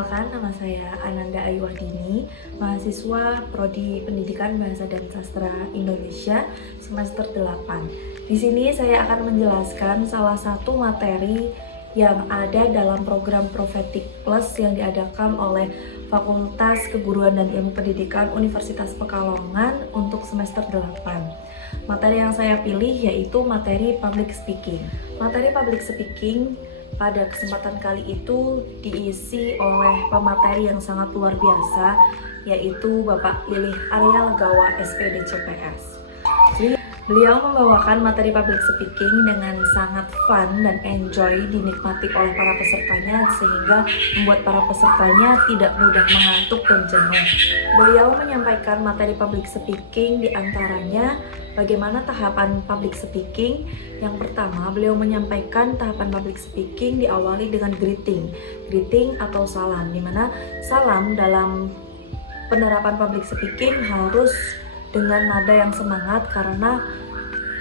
Perkenalkan, nama saya Ananda Ayu Wahdini, mahasiswa Prodi Pendidikan Bahasa dan Sastra Indonesia semester 8. Di sini saya akan menjelaskan salah satu materi yang ada dalam program Prophetic Plus yang diadakan oleh Fakultas Keguruan dan Ilmu Pendidikan Universitas Pekalongan untuk semester 8. Materi yang saya pilih yaitu materi Public Speaking. Materi Public Speaking pada kesempatan kali itu diisi oleh pemateri yang sangat luar biasa, yaitu Bapak Lilih Arya Legawa SPD CPS. Beliau membawakan materi public speaking dengan sangat fun dan enjoy dinikmati oleh para pesertanya, sehingga membuat para pesertanya tidak mudah mengantuk dan jenuh. Beliau menyampaikan materi public speaking diantaranya bagaimana tahapan public speaking. Yang pertama, beliau menyampaikan tahapan public speaking diawali dengan greeting atau salam, dimana salam dalam penerapan public speaking harus dengan nada yang semangat, karena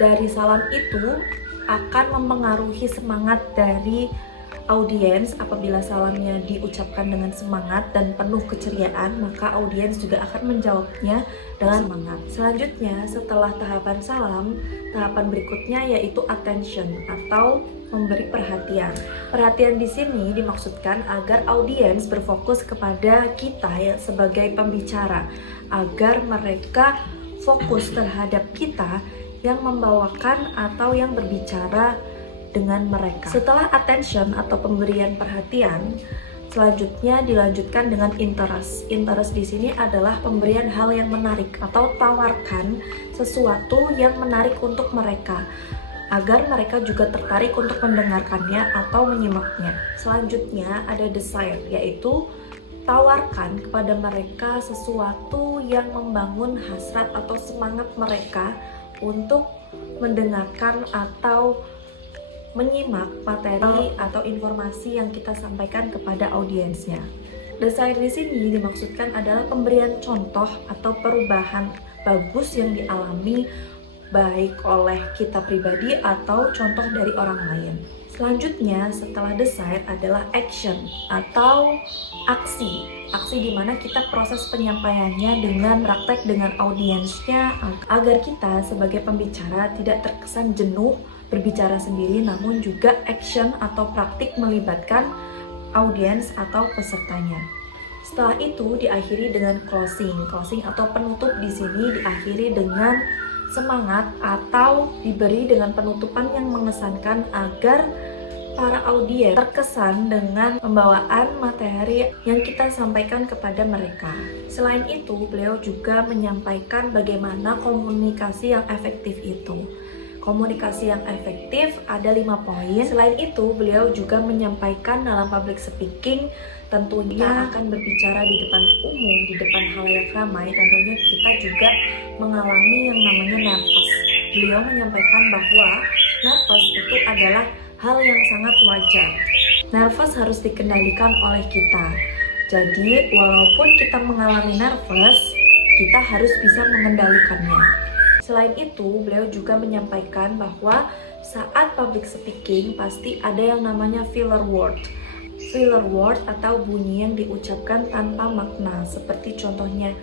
dari salam itu akan mempengaruhi semangat dari audiens. Apabila salamnya diucapkan dengan semangat dan penuh keceriaan, maka audiens juga akan menjawabnya dengan semangat. Selanjutnya, setelah tahapan salam, tahapan berikutnya yaitu attention atau memberi perhatian. Perhatian di sini dimaksudkan agar audiens berfokus kepada kita ya sebagai pembicara, agar mereka fokus terhadap kita yang membawakan atau yang berbicara dengan mereka. Setelah attention atau pemberian perhatian, selanjutnya dilanjutkan dengan interest. Interest di sini adalah pemberian hal yang menarik atau tawarkan sesuatu yang menarik untuk mereka, agar mereka juga tertarik untuk mendengarkannya atau menyimaknya. Selanjutnya ada desire, yaitu tawarkan kepada mereka sesuatu yang membangun hasrat atau semangat mereka untuk mendengarkan atau menyimak materi atau informasi yang kita sampaikan kepada audiensnya. Desire di sini dimaksudkan adalah pemberian contoh atau perubahan bagus yang dialami baik oleh kita pribadi atau contoh dari orang lain. Selanjutnya setelah desire adalah action atau aksi. Aksi di mana kita proses penyampaiannya dengan praktek dengan audiensnya agar kita sebagai pembicara tidak terkesan jenuh berbicara sendiri, namun juga action atau praktik melibatkan audiens atau pesertanya. Setelah itu diakhiri dengan closing. Closing atau penutup di sini diakhiri dengan semangat atau diberi dengan penutupan yang mengesankan agar para audiens terkesan dengan pembawaan materi yang kita sampaikan kepada mereka. Selain itu, beliau juga menyampaikan bagaimana komunikasi yang efektif itu. Komunikasi yang efektif ada 5 poin. Selain itu, beliau juga menyampaikan dalam public speaking tentunya akan berbicara di depan umum, di depan halayak ramai. Tentunya kita juga mengalami yang namanya nervous. Beliau menyampaikan bahwa nervous itu adalah hal yang sangat wajar. Nervous harus dikendalikan oleh kita. Jadi, walaupun kita mengalami nervous, kita harus bisa mengendalikannya. Selain itu, beliau juga menyampaikan bahwa saat public speaking pasti ada yang namanya filler word. Filler word atau bunyi yang diucapkan tanpa makna, seperti contohnya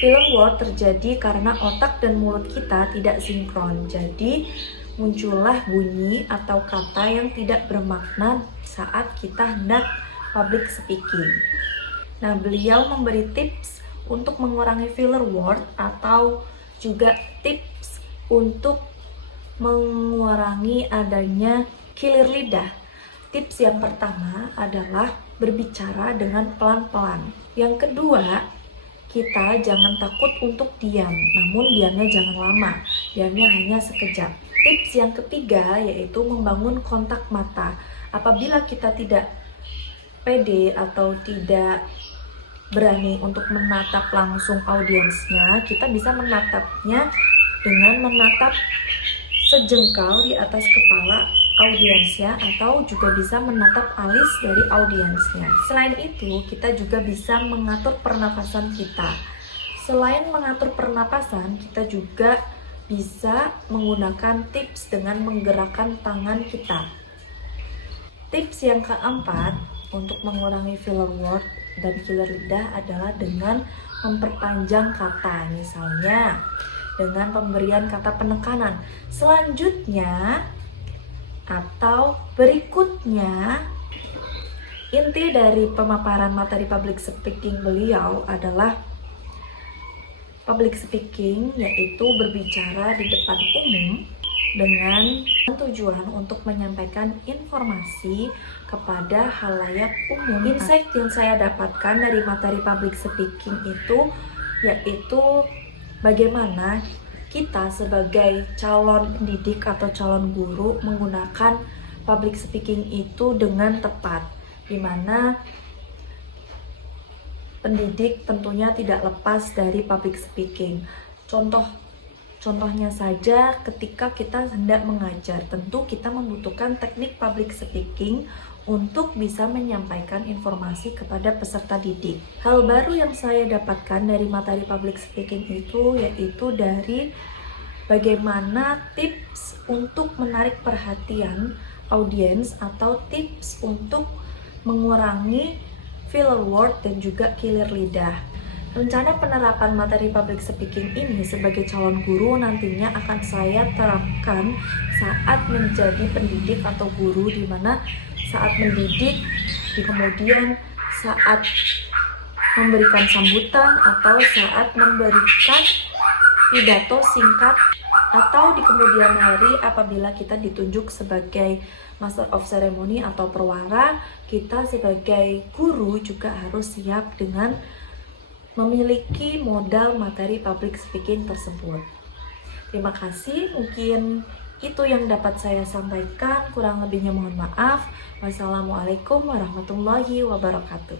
Filler word terjadi karena otak dan mulut kita tidak sinkron. Jadi muncullah bunyi atau kata yang tidak bermakna saat kita hendak public speaking. Nah, beliau memberi tips untuk mengurangi filler word atau juga tips untuk mengurangi adanya kilir lidah. Tips yang pertama adalah berbicara dengan pelan-pelan. Yang kedua, kita jangan takut untuk diam, namun diamnya jangan lama, diamnya hanya sekejap. Tips yang ketiga yaitu membangun kontak mata. Apabila kita tidak pede atau tidak berani untuk menatap langsung audiensnya, kita bisa menatapnya dengan menatap sejengkal di atas kepala audiensnya atau juga bisa menatap alis dari audiensnya. Selain itu, kita juga bisa mengatur pernapasan kita. Selain mengatur pernapasan, kita juga bisa menggunakan tips dengan menggerakkan tangan kita. Tips yang keempat untuk mengurangi filler word dan killer lidah adalah dengan memperpanjang kata, misalnya dengan pemberian kata penekanan selanjutnya atau berikutnya. Inti dari pemaparan materi public speaking beliau adalah public speaking yaitu berbicara di depan umum dengan tujuan untuk menyampaikan informasi kepada halayak umum. Insight yang saya dapatkan dari materi public speaking itu yaitu bagaimana kita sebagai calon pendidik atau calon guru menggunakan public speaking itu dengan tepat, di mana pendidik tentunya tidak lepas dari public speaking. Contohnya saja ketika kita hendak mengajar, tentu kita membutuhkan teknik public speaking untuk bisa menyampaikan informasi kepada peserta didik. Hal baru yang saya dapatkan dari materi public speaking itu yaitu dari bagaimana tips untuk menarik perhatian audiens atau tips untuk mengurangi filler word dan juga killer lidah. Rencana penerapan materi public speaking ini sebagai calon guru nantinya akan saya terapkan saat menjadi pendidik atau guru, di mana saat mendidik, kemudian saat memberikan sambutan atau saat memberikan pidato singkat, atau di kemudian hari apabila kita ditunjuk sebagai Master of Ceremony atau perwara, kita sebagai guru juga harus siap dengan memiliki modal materi public speaking tersebut. Terima kasih, mungkin itu yang dapat saya sampaikan, kurang lebihnya mohon maaf. Wassalamualaikum warahmatullahi wabarakatuh.